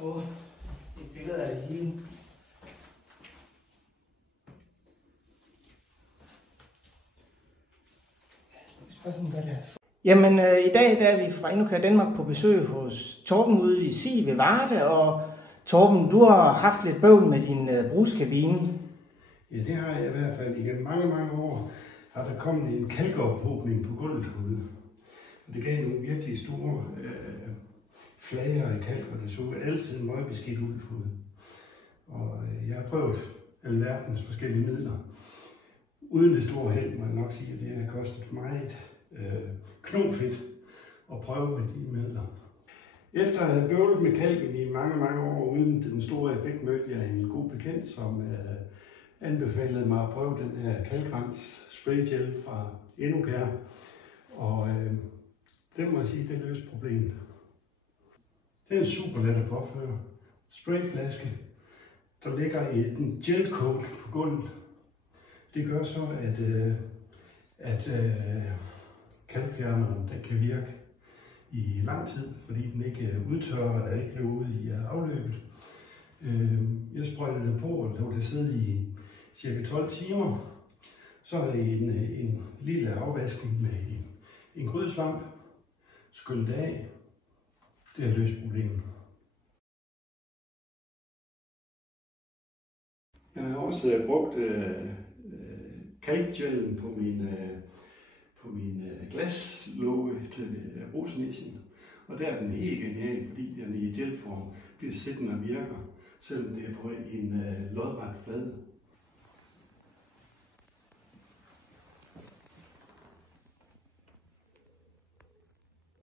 få et billede af det hele. Jamen, i dag der er vi fra Endokær Danmark på besøg hos Torben ude i Sig ved Varde, og Torben, du har haft lidt bøvl med din brugskabine. Ja, det har jeg i hvert fald. Igen mange år har der kommet en kalkophobning på gulvet ude. Det gav nogle virkelig store flager i kalk, og det så altid meget beskidt ud ude. Og jeg har prøvet alverdens forskellige midler. Uden det store held, må jeg nok sige, at det har kostet meget knofedt at prøve med de midler. Efter at have bøvlet med kalken i mange år uden den store effekt, mødte jeg en god bekendt, som anbefalede mig at prøve den her kalkrens spraygel fra Endokær. Og det må jeg sige, det løste problemet. Det er en super let at påføre sprayflaske, der ligger i en gelcoat på gulvet. Det gør så, at kalkfjerneren den kan virke i lang tid, fordi den ikke udtørrer og ikke løber ud i afløbet. Jeg sprøjtede det på, og lå det sidde i cirka 12 timer. Så er det en lille afvaskning med en grydesvamp, skyllet af. Det har løst problemet. Jeg har også brugt kalkgelen på min glaslåge til brugsnichen. Og der er den helt genial, fordi den i gelform bliver siddende og virker, selvom det er på en lodret flade.